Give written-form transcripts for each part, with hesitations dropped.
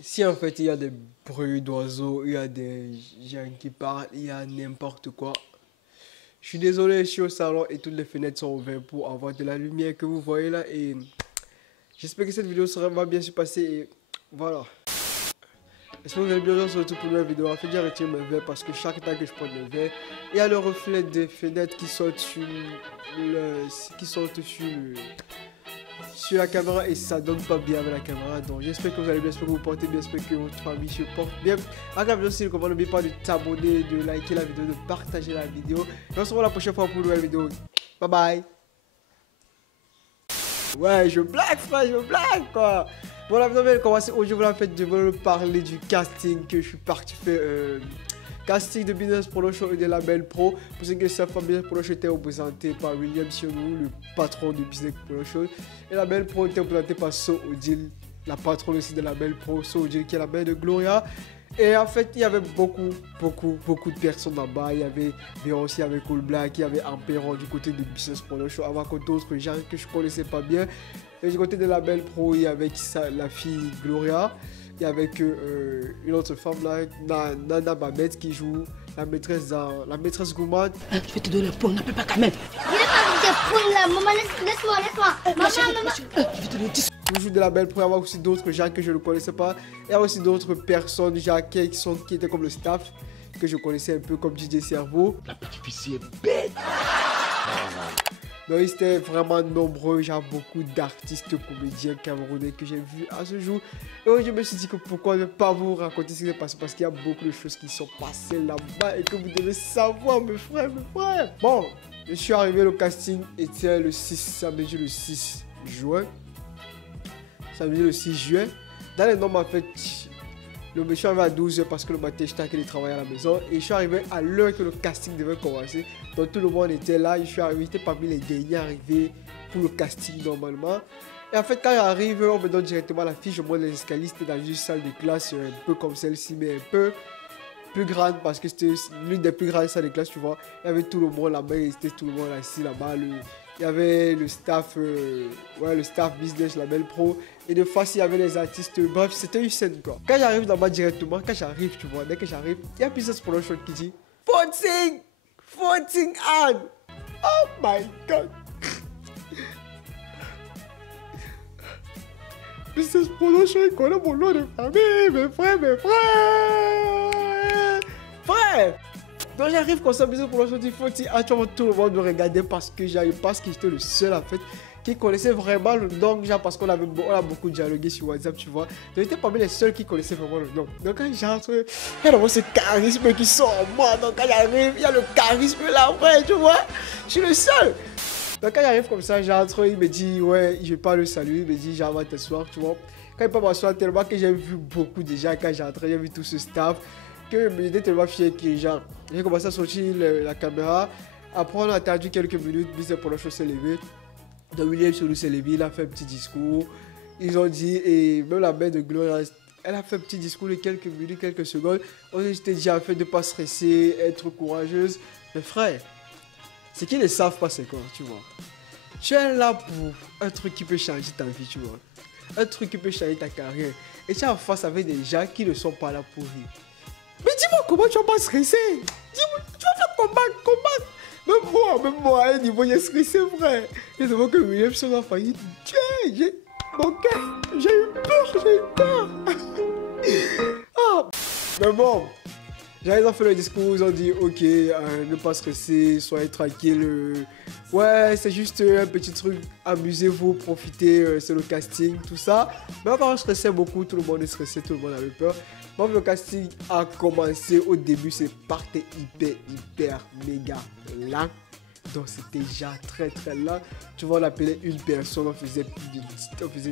Si en fait il y a des bruits d'oiseaux, il y a des gens qui parlent, il y a n'importe quoi. Je suis désolé, je suis au salon et toutes les fenêtres sont ouvertes pour avoir de la lumière que vous voyez là. Et j'espère que cette vidéo va bien se passer. Et voilà. J'espère que vous allez bien. On se retrouve pour une nouvelle vidéo. En fait, j'ai retiré mes verres parce que chaque temps que je prends mes verres, il y a le reflet des fenêtres qui sortent sur la caméra et ça donne pas bien avec la caméra. Donc j'espère que vous allez bien, j'espère que vous portez bien, j'espère que votre famille se porte bien. À la vidéo, si vous n'oubliez pas de t'abonner, de liker la vidéo, de partager la vidéo. Et on se revoit la prochaine fois pour une nouvelle vidéo. Bye bye. Ouais, je blague frère, je blague quoi. Bon, la vidéo vient de commencer. Aujourd'hui, en fait, je vais parler du casting que je suis parti faire. Casting de Business Production et de Label Pro. Pour ceux qui savent pas, Business Production était représenté par William Sionou, le patron de Business Production. Et Label Pro était représenté par So Odile, la patronne aussi de Label Pro. So Odile qui est la mère de Gloria. Et en fait, il y avait beaucoup de personnes là-bas. Il y avait Beyoncé, il y avait Cool Black, il y avait Emperor du côté de Business Production, avant que d'autres gens que je connaissais pas bien. Et du côté de Label Pro, il y avait la fille Gloria. Il y avait une autre femme là, Nana Babette, qui joue la maîtresse gourmande. Je vais te donner un point, on n'appelle pas quand même. Je vais pas te prendre là, maman, laisse-moi. Maman. Je vais te donner 10. Je joue de Label Pro, il y avait aussi d'autres gens que je ne connaissais pas. Il y a aussi d'autres personnes déjà qui étaient comme le staff, que je connaissais un peu comme DJ Cerveau. La petite fille est bête. Donc ils étaient vraiment nombreux, genre beaucoup d'artistes comédiens camerounais que j'ai vus à ce jour. Et je me suis dit que pourquoi ne pas vous raconter ce qui s'est passé, parce qu'il y a beaucoup de choses qui sont passées là-bas et que vous devez savoir mes frères. Bon, je suis arrivé, le casting était le 6, samedi le 6 juin. Samedi le 6 juin. Dans les normes en fait, je suis arrivé à 12h parce que le matin j'étais en train de travailler à la maison. Et je suis arrivé à l'heure que le casting devait commencer. Donc tout le monde était là, je suis arrivé, j'étais parmi les derniers arrivés pour le casting normalement. Et en fait quand j'arrive, on me donne directement la fiche, je monte les escaliers, c'était dans une salle de classe un peu comme celle-ci, mais un peu plus grande parce que c'était l'une des plus grandes salles de classe, tu vois. Il y avait tout le monde là-bas, c'était tout le monde assis là-bas. Il y avait le staff, le staff business, Label Pro. Et de face, il y avait les artistes. Bref, c'était une scène quoi. Quand j'arrive là-bas directement, quand j'arrive, tu vois, dès que j'arrive, il y a Business Production qui dit 14 Anne. Oh my god. Business Production, il connaît mon nom de famille, mes frères. Frère. Donc j'arrive comme ça, Business Production dit 14 Anne, tu vois, tout le monde me regardait parce que j'étais le seul en fait qui connaissait vraiment le nom, genre parce qu'on a beaucoup dialogué sur WhatsApp, tu vois. Donc j'étais parmi les seuls qui connaissaient vraiment le nom. Donc quand j'entre, il y a vraiment ce charisme qui sort en moi. Donc quand j'arrive, il y a le charisme là, ouais, tu vois. Je suis le seul. Donc quand j'arrive comme ça, j'entre, il me dit, ouais, je vais pas le saluer, il me dit, genre, va t'asseoir, tu vois. Quand il peut m'asseoir, tellement que j'ai vu beaucoup déjà, quand j'entrais, j'ai vu tout ce staff, que j'étais tellement fier que, genre, j'ai commencé à sortir la caméra. Après, on a attendu quelques minutes, Business Production s'est levé. Donc William Sionou s'est levé, il a fait un petit discours. Ils ont dit, et même la mère de Gloria, elle a fait un petit discours de quelques minutes, quelques secondes. On était déjà fait de ne pas stresser, être courageuse. Mais frère, c'est qu'ils ne savent pas c'est quoi, tu vois. Tu es là pour un truc qui peut changer ta vie, tu vois. Un truc qui peut changer ta carrière. Et tu es en face avec des gens qui ne sont pas là pour rire. Mais dis-moi comment tu vas pas stresser. Dis-moi, tu vas faire combattre. Même moi, à un niveau, j'ai stressé, frère. Et c'est vrai que William Sionou a failli. Tiens, mon cœur, j'ai eu peur. Ah. Mais bon, ils ont fait le discours, ils ont dit, ok, ne pas stresser, soyez tranquille. Ouais, c'est juste un petit truc, amusez-vous, profitez, c'est le casting, tout ça. Mais on stressait beaucoup, tout le monde est stressé, tout le monde avait peur. Bon, le casting a commencé au début, c'est parti hyper, méga lent. Donc c'était déjà très lent. Tu vois, on appelait une personne, on faisait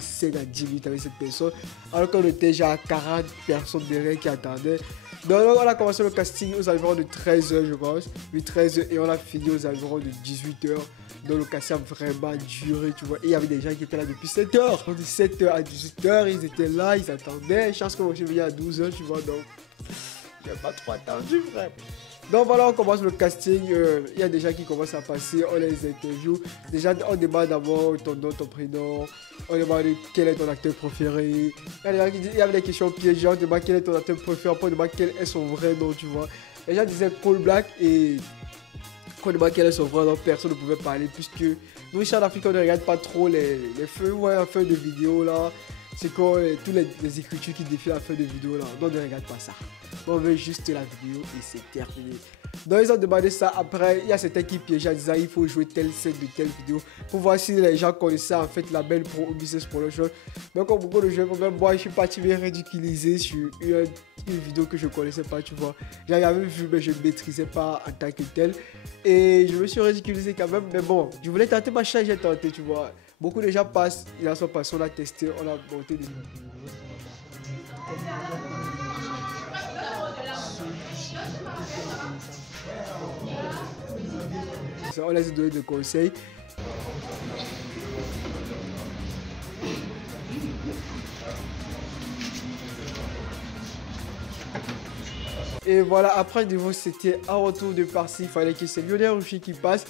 5 à 10 minutes avec cette personne. Alors qu'on était déjà à 40 personnes derrière qui attendaient. Donc on a commencé le casting aux environs de 13h je pense. Oui, 13h et on a fini aux environs de 18h. Donc le casting a vraiment duré, tu vois. Et il y avait des gens qui étaient là depuis 7h. Donc de 7h à 18h, ils étaient là, ils attendaient. Chance que moi je suis venu à 12h, tu vois. Donc j'ai pas trop attendu, frère. Donc voilà, on commence le casting. Il y a des gens qui commencent à passer, on les interview. Déjà, on demande d'abord ton nom, ton prénom. On demande quel est ton acteur préféré. Il y avait des questions pièges. On demande quel est ton acteur préféré. On demande quel est son vrai nom, tu vois. Les gens disaient Cole Black et quand on demande quel est son vrai nom, personne ne pouvait parler puisque nous, ici en Afrique, on ne regarde pas trop les feux, ouais, en fin de vidéo là. C'est quand tous les écritures qui défilent à la fin de vidéo là, on ne regarde pas ça. On veut juste la vidéo et c'est terminé. Donc ils ont demandé ça. Après, il y a certains qui piègent en disant il faut jouer telle scène de telle vidéo pour voir si les gens connaissaient en fait la belle pro ou business production. Donc comme beaucoup de jeux, même moi je suis parti me ridiculiser sur une vidéo que je connaissais pas, tu vois. J'avais vu mais je ne maîtrisais pas en tant que tel. Et je me suis ridiculisé quand même. Mais bon, je voulais tenter ma chance, j'ai tenté, tu vois. Beaucoup de gens passent, ils en sont passés, on a testé, on a monté des... On les a donné des conseils. Et voilà, après niveau c'était un retour de par-ci, il fallait que c'est Lionel Richie qui passe.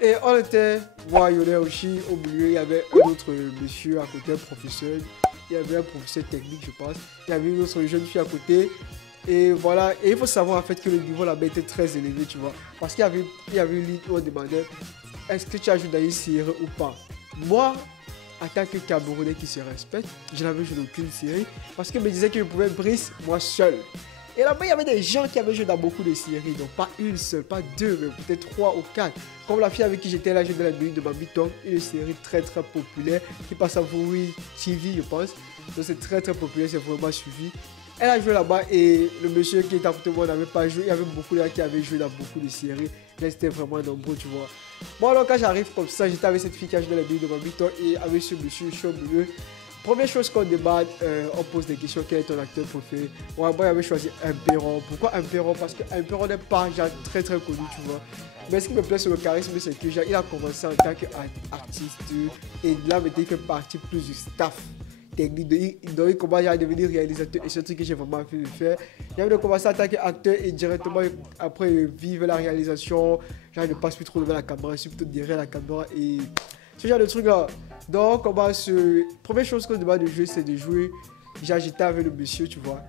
Et on était, moi, Lionel Richie, au milieu, il y avait un autre monsieur à côté, un professeur. Il y avait un professeur technique, je pense. Il y avait une autre jeune fille à côté. Et voilà, et il faut savoir en fait que le niveau là-bas était très élevé, tu vois. Parce qu'il y avait une ligne où on demandait est-ce que tu as joué dans une série ou pas. Moi, en tant que Camerounais qui se respecte, je n'avais joué dans aucune série. Parce qu'il me disait que je pouvais briser moi seul. Et là-bas, il y avait des gens qui avaient joué dans beaucoup de séries. Donc pas une seule, pas deux, mais peut-être 3 ou 4. Comme la fille avec qui j'étais là, j'ai dans la nuit de Mamie Tong, une série très très populaire qui passe à Vouri TV, je pense. Donc c'est très très populaire, c'est vraiment suivi. Elle a joué là-bas et le monsieur qui était à côté de moi n'avait pas joué. Il y avait beaucoup de gens qui avaient joué dans beaucoup de séries. Là, c'était vraiment nombreux, tu vois. Moi, alors, quand j'arrive comme ça, j'étais avec cette fille qui a joué dans la nuit de Mamie Tong et avec ce monsieur chaud milieu. Première chose qu'on demande, on pose des questions. Quel est ton acteur préféré? Ouais, moi, j'avais choisi Imperon. Pourquoi Imperon? Parce que Imperon n'est pas genre, très très connu, tu vois. Mais ce qui me plaît sur le charisme, c'est que genre, il a commencé en tant qu'artiste et là, maintenant, il fait partie plus du staff technique. Donc, il commence à devenir réalisateur et c'est un truc que j'ai vraiment envie de faire. Il a commencé en tant qu'acteur et directement après vivre la réalisation. Genre, il ne passe plus trop devant la caméra, il plutôt derrière la caméra et ce genre de truc là. Donc, première chose qu'on demande de jouer, c'est de jouer. J'étais avec le monsieur, tu vois.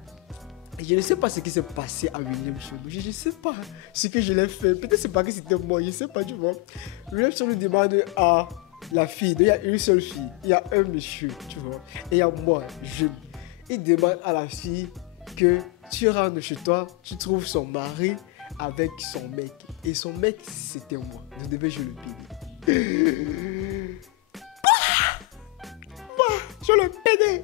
Et je ne sais pas ce qui s'est passé à William Show. Je ne sais pas ce que je l'ai fait. Peut-être c'est pas que c'était moi, je ne sais pas, tu vois. William Show nous demande à la fille. Donc, il y a une seule fille. Il y a un monsieur, tu vois. Et il y a moi, je. Il demande à la fille que tu rentres chez toi, tu trouves son mari avec son mec. Et son mec, c'était moi. Je devais jouer le bébé. Je le pédé.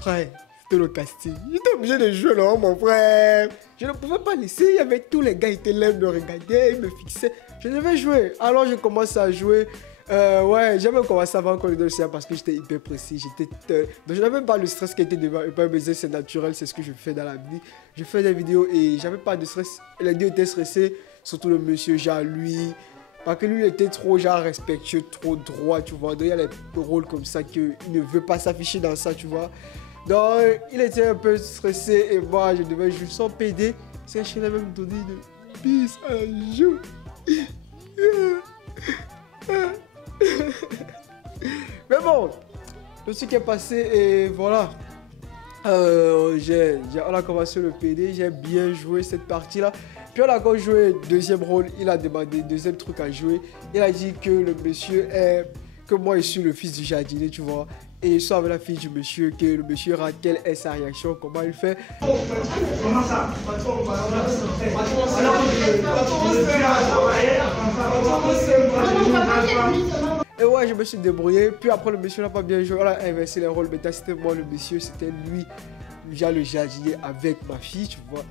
Frère, c'était le casting. J'étais obligé de jouer là, mon frère. Je ne pouvais pas laisser. Il y avait tous les gars qui étaient là, ils me regardaient, ils me fixaient. Je devais jouer. Alors je commence à jouer. Ouais, j'ai même commencé avant qu'on le donne parce que j'étais hyper précis. Donc je n'avais même pas le stress qui était devant. Mais c'est naturel, c'est ce que je fais dans la vie. Je fais des vidéos et j'avais pas de stress. Les deux étaient stressés, surtout le monsieur, genre lui. Parce que lui, il était trop genre respectueux, trop droit, tu vois. Donc, il y a des rôles comme ça qu'il ne veut pas s'afficher dans ça, tu vois. Donc, il était un peu stressé et moi, je devais juste sans PD. C'est que je l'avais même donné une bise à la joue. Mais bon, le truc est passé et voilà. On a commencé le PD, j'ai bien joué cette partie-là. Puis on a encore joué deuxième rôle, il a demandé deuxième truc à jouer. Il a dit que le monsieur est, que moi je suis le fils du jardinier, tu vois. Et il sort avec la fille du monsieur, que le monsieur rate, quelle est sa réaction, comment il fait. Comment ça? Et ouais, je me suis débrouillé. Puis après, le monsieur n'a pas bien joué. On a inversé les rôles. Maintenant, c'était moi le monsieur, c'était lui. J'ai le jardinier avec ma fille, tu vois.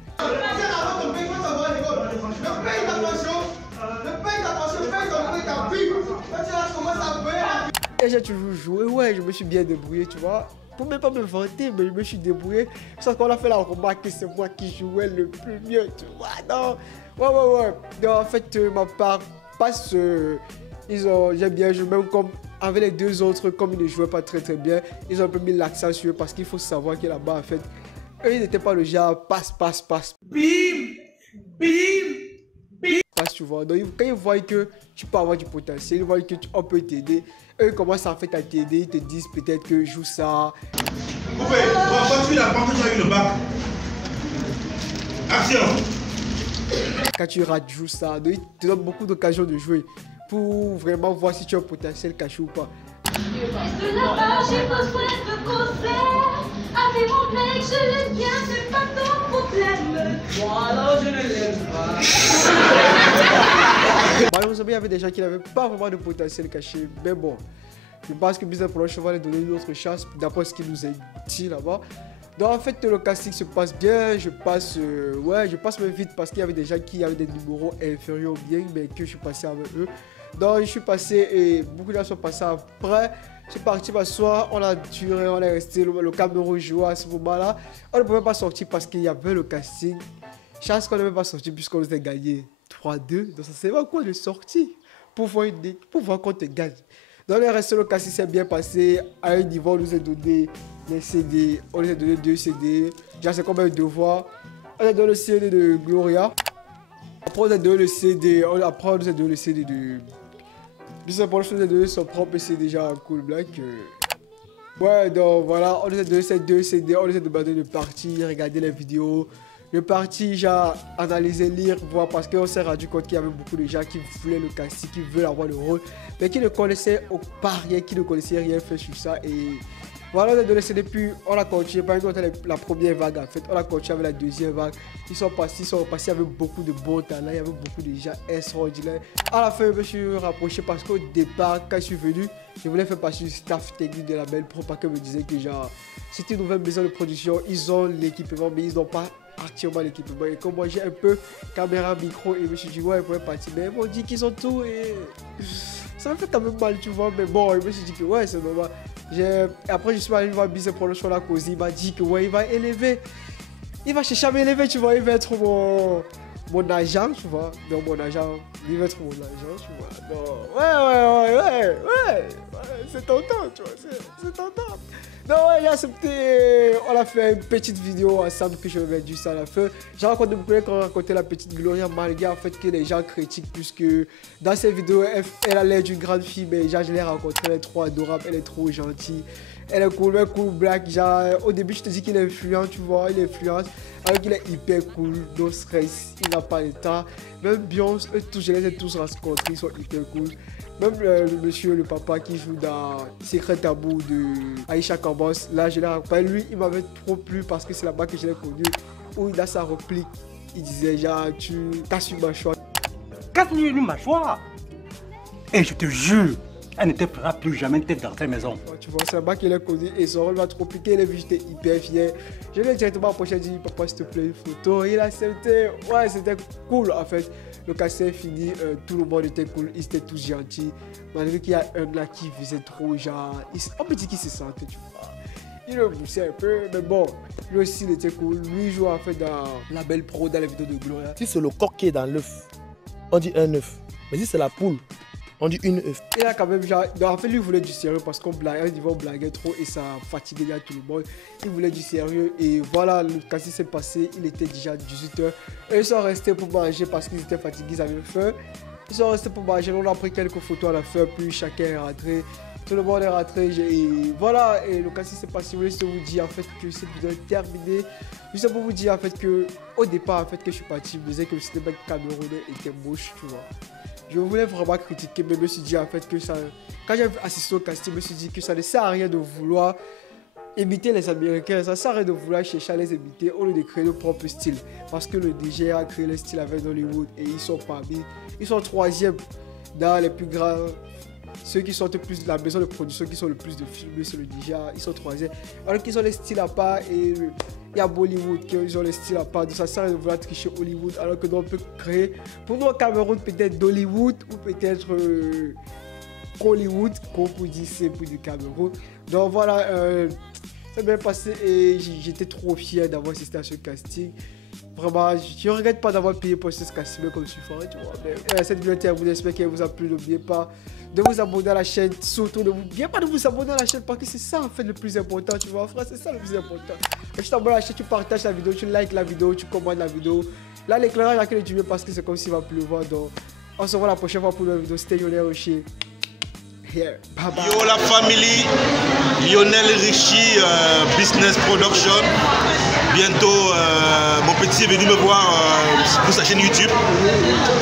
Et j'ai toujours joué, ouais, je me suis bien débrouillé, tu vois. Pour même pas me vanter, mais je me suis débrouillé. Sauf qu'on a fait la remarque que c'est moi qui jouais le plus mieux, tu vois. Non, ouais. Non, en fait, ma part passe. J'ai bien joué, même comme avec les deux autres, comme ils ne jouaient pas très bien, ils ont un peu mis l'accent sur eux parce qu'il faut savoir que là-bas, en fait, eux, ils n'étaient pas le genre passe. Bim! Passe, tu vois. Donc, quand ils voient que tu peux avoir du potentiel, ils voient que on peut t'aider, eux, ils commencent en fait à t'aider, ils te disent peut-être que joue ça. Coupé, quand tu apprends que tu as eu le bac. Action! Quand tu rates, joue ça. Donc, ils te donnent beaucoup d'occasions de jouer pour vraiment voir si tu as un potentiel caché ou pas. De là-bas, j'ai besoin de concert. Avec mon mec, je l'aime bien, c'est pas ton problème. Voilà, je ne l'aime pas. Malheureusement, il y avait des gens qui n'avaient pas vraiment de potentiel caché. Mais bon, je pense que Business Production va leur donner une autre chance d'après ce qu'il nous a dit là-bas. Donc en fait, le casting se passe bien. Je passe même vite parce qu'il y avait des gens qui avaient des numéros inférieurs au bien, mais que je suis passé avec eux. Donc je suis passé et beaucoup de gens sont passés après. Je suis parti m'asseoir, on a duré, on est resté, le caméra jouait à ce moment-là. On ne pouvait pas sortir parce qu'il y avait le casting. Chance qu'on ne pouvait pas sortir puisqu'on nous a gagné 3-2. Donc ça c'est pas quoi de sortir pour voir qu'on te gagne. Dans le reste, le casting s'est bien passé. À un niveau, on nous a donné les CD. On nous a donné 2 CD. Déjà c'est comme un devoir. On a donné le CD de Gloria. Après on a donné le CD. Après on nous a donné le CD de... Business Production nous a donné son propre CD déjà Cool Black. Ouais, donc voilà, on nous a donné ces 2 CD, on nous a demandé de partir, regarder les vidéos. Le parti, j'ai analysé, lire, voir, parce qu'on s'est rendu compte qu'il y avait beaucoup de gens qui voulaient le casting, qui veulent avoir le rôle, mais qui ne connaissaient pas rien, qui ne connaissaient rien fait sur ça. Et voilà, on a donné ces CD, on a continué. Par exemple, la première vague, en fait, on a continué avec la deuxième vague. Ils sont repassés avec beaucoup de bons talents, il y avait beaucoup de gens extraordinaires. À la fin, je me suis rapproché parce qu'au départ, quand je suis venu, je voulais faire partie du staff technique de la Belle Pro, parce que me disait que genre, c'était une nouvelle maison de production, ils ont l'équipement, mais ils n'ont pas entièrement l'équipement. Et comme moi j'ai un peu caméra, micro, et je me suis dit ouais, ils pourraient partir, mais ils m'ont dit qu'ils ont tout et ça me fait quand même mal, tu vois. Mais bon, je me suis dit que ouais, c'est normal. Après, je suis allé voir Business Production la cause, il m'a dit que ouais, il va élever, il va chercher à m'élever, tu vois, il va être mon agent, tu vois. Non, mon agent, il va être mon agent, tu vois. Non, ouais, c'est tentant, tu vois, c'est tentant. Non, ouais, j'ai accepté. On a fait une petite vidéo ensemble que je vais mettre juste à la fin. J'ai rencontré beaucoup de gens qui ont raconté la petite Gloria, malgré en fait que les gens critiquent, puisque dans cette vidéo, elle a l'air d'une grande fille, mais genre, je l'ai rencontrée, elle est trop adorable, elle est trop gentille. Elle est cool, mais cool, black. Genre, au début, je te dis qu'il est influent, tu vois, il est influent, alors qu'il est hyper cool, no stress, il n'a pas de temps. Même Beyoncé, je les ai tous rencontrés, ils sont hyper cool. Même le monsieur, le papa qui joue dans Secret Tabou de Aïcha Kambos, là je l'ai rencontré. Lui, il m'avait trop plu parce que c'est là-bas que je l'ai connu. Où il a sa réplique, il disait genre, tu casses une mâchoire. Casse une mâchoire. Et je te jure, elle ne te fera plus jamais tête dans cette maison. Tu vois, c'est là-bas qu'il est connu et son rôle m'a trop piqué. Il est vu, j'étais hyper fier. Je l'ai directement approché, j'ai dit, papa, s'il te plaît, une photo. Il a accepté. Ouais, c'était cool en fait. Le casting est fini, tout le monde était cool, ils étaient tous gentils. Malgré qu'il y a un là qui faisait trop genre. On peut dire qu'il se sentait, tu vois. Il le poussait un peu, mais bon, lui aussi il était cool. Lui il joue en fait dans la Belle Pro, dans les vidéos de Gloria. Si c'est le coq qui est dans l'œuf, on dit un œuf. Mais si c'est la poule, on dit une œuf. Il a quand même genre. Donc en fait, lui il voulait du sérieux parce qu'on blaguait, on blaguait trop et ça fatiguait tout le monde. Il voulait du sérieux et voilà, le casting s'est passé. Il était déjà 18h. Et ils sont restés pour manger parce qu'ils étaient fatigués, ils avaient faim. Ils sont restés pour manger. On a pris quelques photos à la fin, puis chacun est rentré. Tout le monde est rentré et voilà. Et le casting s'est passé. Je voulais juste vous dire en fait que cette vidéo est terminée. Juste pour vous dire en fait que au départ en fait que je suis parti, je me disais que le cinéma camerounais était moche, tu vois. Je voulais vraiment critiquer, mais je me suis dit en fait que ça... Quand j'ai assisté au casting, je me suis dit que ça ne sert à rien de vouloir imiter les Américains. Ça ne sert à rien de vouloir chercher à les imiter au lieu de créer leur propre style. Parce que le DJ a créé le style avec Hollywood et ils sont parmi... Ils sont 3e dans les plus grands... Ceux qui sortent plus de la maison de production, qui sont le plus de films, c'est le DJ, ils sont 3e. Alors qu'ils ont les styles à part et... Il y a Bollywood qui ont le style à part, donc ça sert à rien de vouloir tricher Hollywood alors que nous on peut créer pour nous au Cameroun peut-être d'Hollywood ou peut-être Hollywood, comme vous dites c'est pour du Cameroun. Donc voilà, ça s'est bien passé et j'étais trop fier d'avoir assisté à ce casting. Vraiment, je ne regrette pas d'avoir payé pour ce Casimir comme tu ferais, tu vois. Mais, cette vidéo est terminée, j'espère qu'elle vous a plu. N'oubliez pas de vous abonner à la chaîne. Surtout, n'oubliez pas de vous abonner à la chaîne parce que c'est ça en fait le plus important, tu vois, frère. C'est ça le plus important. Et tu t'abonnes à la chaîne, tu partages la vidéo, tu likes la vidéo, tu commentes la vidéo. Là, l'éclairage à quel tu veux parce que c'est comme s'il va pleuvoir. Donc, on se voit la prochaine fois pour une vidéo. C'était Lionel Richie. Here. Bye bye. Yo la famille, Lionel Richie Business Production. Bientôt, mon petit est venu me voir pour sa chaîne YouTube.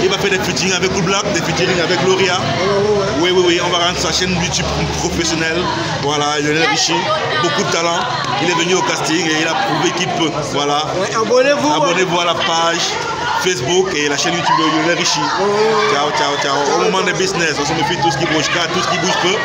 Il va faire des featuring avec Cool Black, des featuring avec Gloria. Oui, on va rendre sa chaîne YouTube professionnelle. Voilà, Lionel Richie, beaucoup de talent. Il est venu au casting et il a prouvé qu'il peut. Voilà. Ouais, abonnez-vous à la page Facebook et la chaîne YouTube de Lionel Richie. Ciao. Au moment des business, on se méfie de tout ce qui bouge, car tout ce qui bouge peut.